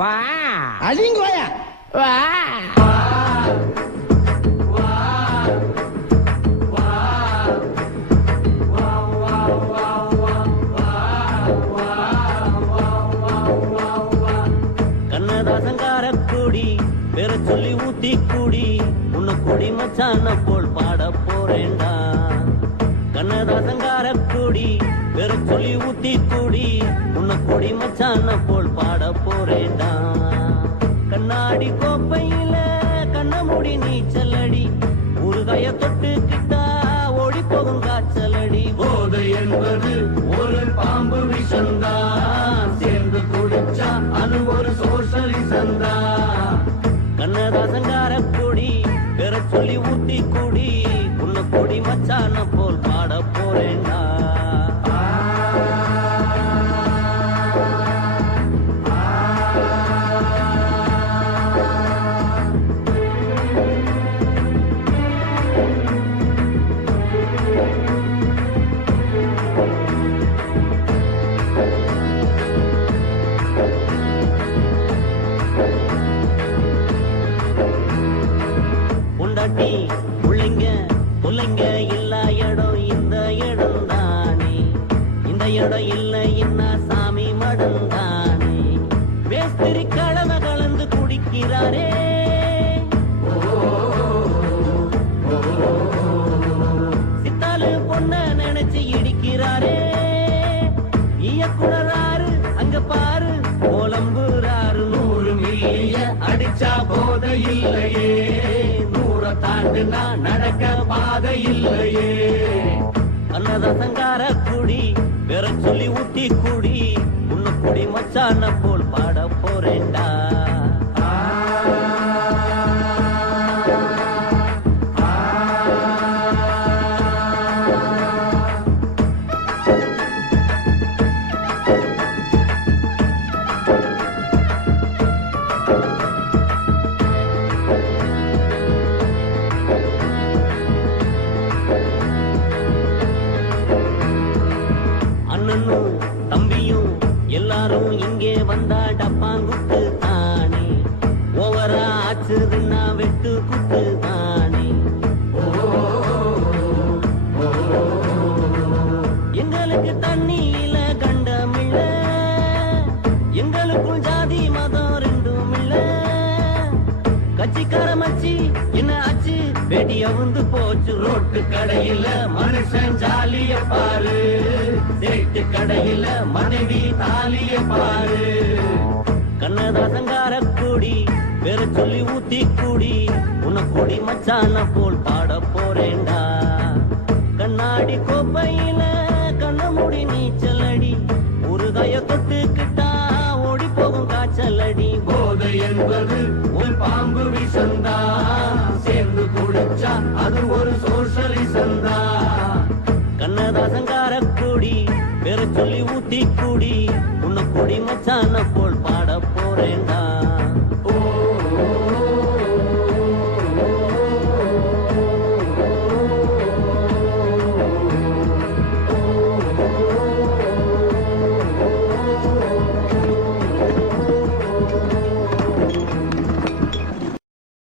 வா. அழிங்க வாயா வா. கண்ணதாசங்கார கூடி பேர சொல்லி ஊத்தி கூடி உன்னை கொடி மச்சான போல் பாட போறேன்டா. கண்ணதாசங்கார கூடி பேர சொல்லி ஊத்தி கூடி உன்னை கொடி மச்சான போல் போறேன்டா. கண்ணாடி கோப்பையில கண்ணமுடி நீச்சலடி. ஊறுகாய தொட்டுக்கிட்டா ஓடி போகும் காய்ச்சலடி. போதை என்பது ஒரு பாம்பு விஷந்தான் சேர்ந்து குடிச்சா அது ஒரு சோசலிசம் தான் கண்ணதாசங்கார கொடி பெற சொல்லி ஊத்தி குடி உன்னை கொடி மச்சான போல் பாட போறேன்டா. பொண்டாட்டி புள்ளைங்க புள்ளைங்க இல்ல இடம் இந்த இடம் தானே. இந்த இடம் இல்லை என்ன சாமி மடம் தானே. வேஸ்திரி கலவை கலந்து குடிக்கிறாரே. சித்தாலு பொண்ண நினைச்சு இடிக்கிறாரே. ஈயக்குடராரு அங்க பாரு கோலம்புறாரு. நூறு மில்லிய அடிச்சா போத இல்லையே. நூற தாண்டுனா நடக்க பாதை இல்லையே அன்னதசங்கார குடி வேற சொல்லி ஊட்டி குடி உன்ன குடி மச்சான போல் பாட எல்லாரும் இங்கே வந்தா டப்பாங்குத்து தானே ஓவரா ஆச்சுதுன்னா வெட்டு குத்து தானே எங்களுக்கு தண்ணியில கண்டமில்ல. ஜாதி மதம் ரெண்டும் இல்ல கட்சிக்கார மச்சி வெடி அவுந்து போச்சு ரோட்டு கடையில மனுஷன் ஜாலிய பாரு. சேட்டு கடையில மனைவி தாலிய பாரு. கண்ணதாசங்கார கூடி வேற சொல்லி ஊத்தி கூடி உன்னை கொடி மச்சான போல் பாட போறேண்டா கண்ணாடி கோப்பையில கண்ணமுடி ஒரு தய தொட்டு மச்சான் அது ஒரு சோஷலிசம் தான் கண்ணதாசங்கார கூடி பேர சொல்லி ஊத்தி கூடி உன்னை கொடி மச்சான போல் பாட போறேன்டா